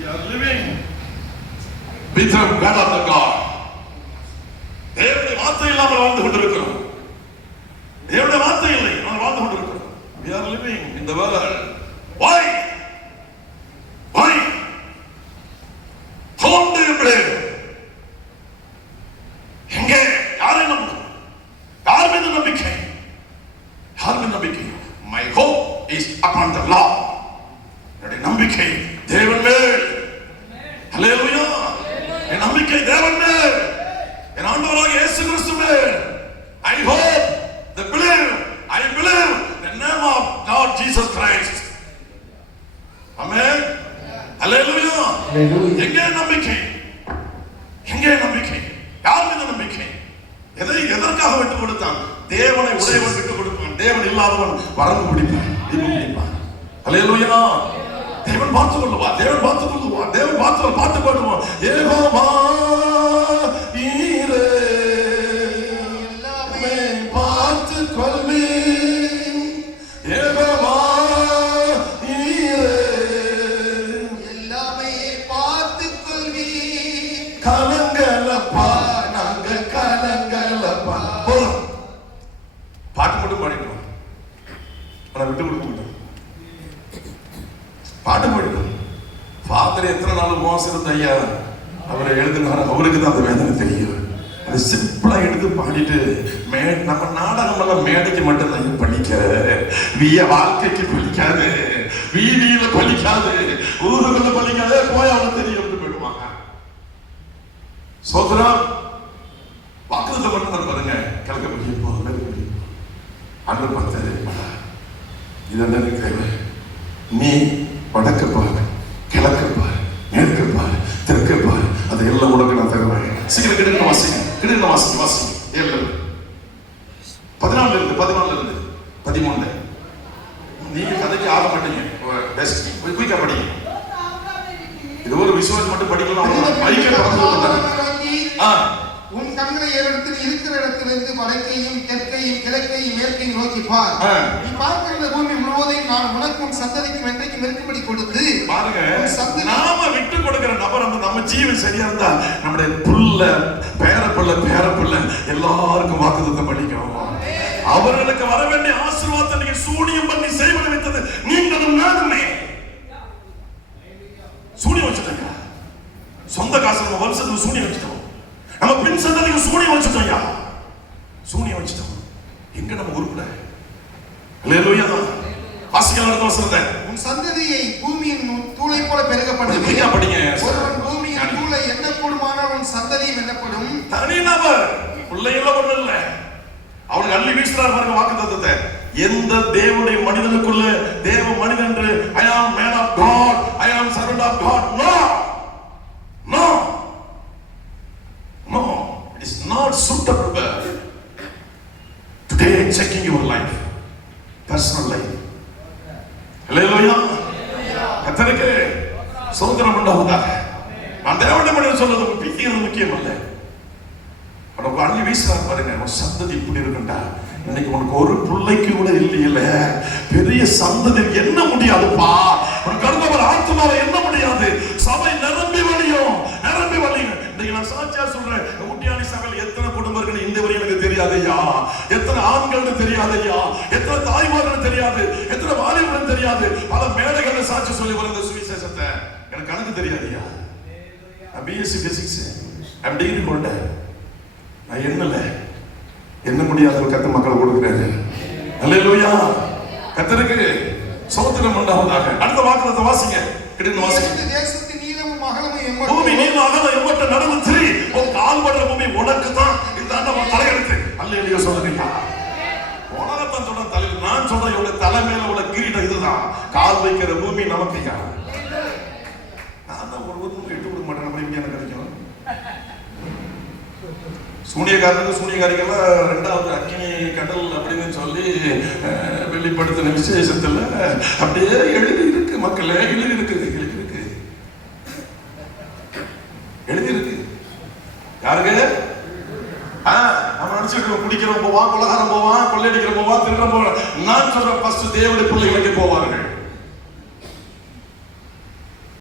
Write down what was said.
We are living without God of the God. தேவனுடைய வார்த்தை இல்லாமல் வாழ்ந்து கொண்டிருக்கிறோம். தேவனுடைய வார்த்தை இல்லை, நாம் வாழ்ந்து கொண்டிருக்கிறோம். We are living in the world. Why? Why? How do you believe? எங்கே யாரை நம்புகிறோம்? யார் மீது நம்பிக்கை? யார் மீது நம்பிக்கை? My hope is upon the Lord. என்னுடைய நம்பிக்கை தேவன் மேல். ஹல்லேலூயா. என் நம்பிக்கை தேவன் மேல், என் ஆண்டவராகிய இயேசு கிறிஸ்து மேல். I hope, I believe the name of Lord Jesus Christ. Amen. ஹல்லேலூயா. எங்கே நம்பிக்கை? எங்கே நம்பிக்கை? யார் மீது நம்பிக்கை? எதற்காக விட்டு கொடுத்தான்? தேவனை உடையவன் விட்டு கொடுப்பான், தேவன் இல்லாதவன் வரம்பு பிடிப்பான், தீபம் பிடிப்பான். ஹல்லேலூயா. தேவன் பார்த்துக் கொள்ளுவார், தேவன் பார்த்துக் கொள்ளுவார், தேவன் பாட்டு பாடுவான். யெகோவா ஈரே எல்லாமே பார்த்துக் கொள்வே, யெகோவா ஈரே எல்லாமே பார்த்துக் கொள்வே. கலங்கலப்பா நாங்க கலங்கலப்பா. போதும், பாட்டு மட்டும் பாடிட்டோம், ஆனா விட்டு கொடுக்க மாட்டோம். பாட்டு பாடிட்டோம். ஃபாதர் எத்தனை நாள் உபவாசம் இருந்த ஐயா அவரை எழுதினார், அவருக்கு தான் அந்த வேதனை தெரியும். அது சிம்பிளா எடுத்து பாடிட்டு நம்ம நாடகம் எல்லாம் மேடைக்கு மட்டும் தான் பழிக்க, வாழ்க்கைக்கு பழிக்காது, வீதியில பழிக்காது, ஊருக்குள்ள பழிக்காது, போய் அவனுக்கு தெரியும் போயிடுவாங்க. சோதரா வாக்குறுதி மட்டும் பாருங்க, கிழக்க முடியும் போகும் அன்று பார்த்தாரு, இதெல்லாம் இருக்கிற நீ வடக்கு பாரு, கிழக்கு பாரு, மேற்கு பாரு, தெற்கு பாரு, அது எல்லாம் உனக்கு நான் தருவேன். சீக்கிரம் கிடுங்க வாசிங்க, கிடுங்க வாசிங்க, வாசிங்க. 14 இருந்து 13 நீங்க கதைக்கு ஆக மாட்டீங்க, குயிக்கா படிங்க. இது ஒரு விசுவாசம் மட்டும் படிக்கலாம். உன் கண்களை ஏறெடுத்து இருக்கிற இடத்திலிருந்து வடக்கையும் தெற்கையும் கிழக்கையும் மேற்கையும் நோக்கி பார். நீ பார்க்கிற பூமி முழுவதையும் நான் உனக்கும் சந்ததிக்கும் என்றைக்கும் இருக்கும்படி கொடுத்து பாருங்க. நாம விட்டு கொடுக்கிற நபர் நம்ம ஜீவன் சரியா இருந்தா நம்முடைய புள்ள பேரப்புள்ள எல்லாருக்கும் வாக்குத்தத்தம் பண்ணிக்கும். அவர்களுக்கு வர வேண்டிய ஆசீர்வாதத்தை நீங்க சூனியம் பண்ணி செய்வன வைத்தது நீங்களும் நானுமே. சூனியம் வச்சுட்டீங்க, சொந்த காசு நம்ம வருஷத்துக்கு சூனியம் வச்சுட்டோம், நம்ம பின் சந்ததிக்கு சூனியம் வச்சுட்டோம். சூனியம் வச்சுட்டோம். எங்க நம்ம உருப்பட? ஹல்லேலூயா. வாசிக்கலாம் வசனத்தை. உன் சந்ததியை பூமியின் தூளை போல பெருக பண்ணுவேன். ஒருவன் பூமியின் தூளை எண்ணக்கூடுமானால் உன் சந்ததியும் எண்ணப்படும். தனிநபர் பிள்ளைகள ஒண்ணு இல்ல, அவனுக்கு அள்ளி வீசுறார் பாருங்க வாக்குத்தத்தத்தை. எந்த தேவனுடைய மனிதனுக்குள்ள தேவ மனிதன் என்று I am man of God, I am servant of God. No, it is not suitable. Today checking your life, personal life. Hallelujah. கர்த்தருக்கு ஸ்தோத்திரம் உண்டாவதாக. நான் தேவனுடைய மனிதன் சொல்றது பிடிக்கிறது முக்கியம் அல்ல. உனக்கு அள்ளி வீசுறார் பாருங்க, உன் சந்ததி இப்படி இருக்குண்டா. இன்னைக்கு உனக்கு ஒரு பிள்ளைக்கு கூட இல்லையில, பெரிய சந்ததி என்ன முடியாதுப்பா. உனக்கு கர்த்தவர் ஆத்மாவை என்ன முடியாது. சபை நிரம்பி வழியும். இன்னைக்கு நான் சாட்சியா சொல்றேன், ஊட்டியானி சபையில் எத்தனை குடும்பங்கள் இந்த வரை எனக்கு தெரியாது ஐயா, எத்தனை ஆண்கள் தெரியாது ஐயா, எத்தனை தாய்மார்கள் தெரியாது, எத்தனை வாலிபர்கள் தெரியாது. பல மேடைகள் சாட்சி சொல்லி வந்த சுவிசேஷத்தை எனக்கு கணக்கு தெரியாது ஐயா. பிஎஸ்சி பிசிக்ஸ் டிகிரி கொண்டேன். நான் என்ன முடியாத கத்த மக்களை கொடுக்கிறாரு. அல்லேலூயா. கர்த்தருக்கு ஸ்தோத்திரம் உண்டாவதாக. அடுத்த வாக்குத்தத்தத்தை வாசிங்க, கிடுங்க வாசிங்க. தேசத்தின் நீளமும் அகலமும் பூமி நீளம் அகலம் எம்பட்ட நடந்து திரி, உன் கால் படுற பூமி உனக்கு தான். இதுதான் நம்ம தலையெழுத்து. அல்லேலூயா சொல்லுங்க. உலகத்தான் சொல்ற தலை, நான் சொல்றேன் இவங்க தலை மேல உள்ள கிரீடம் இதுதான். கால் வைக்கிற பூமி நமக்கு. நான் தான் ஒரு விட்டு கொடுக்க மாட்டேன். நம்ம இங்கே எனக்கு கிடைக்கும். சூனியக்காரனுக்கு சூனியக்காரிகள்லாம் 2வது அக்கினி கடல் அப்படின்னு சொல்லி வெளிப்படுத்தின விசேஷத்துல அப்படியே எழுதி இருக்கு. மக்களே எழுதி இருக்கு. யாருக்கு? நம்ம நினைச்சிட்டு குடிக்கிறோம் போவான், கொலகாரம் போவான், கொள்ளையடிக்கிற போவான், திருடம் போவான். நான் சொல்றேன், ஃபர்ஸ்ட் தேவனுடைய பிள்ளைகளுக்கு போவார்கள்.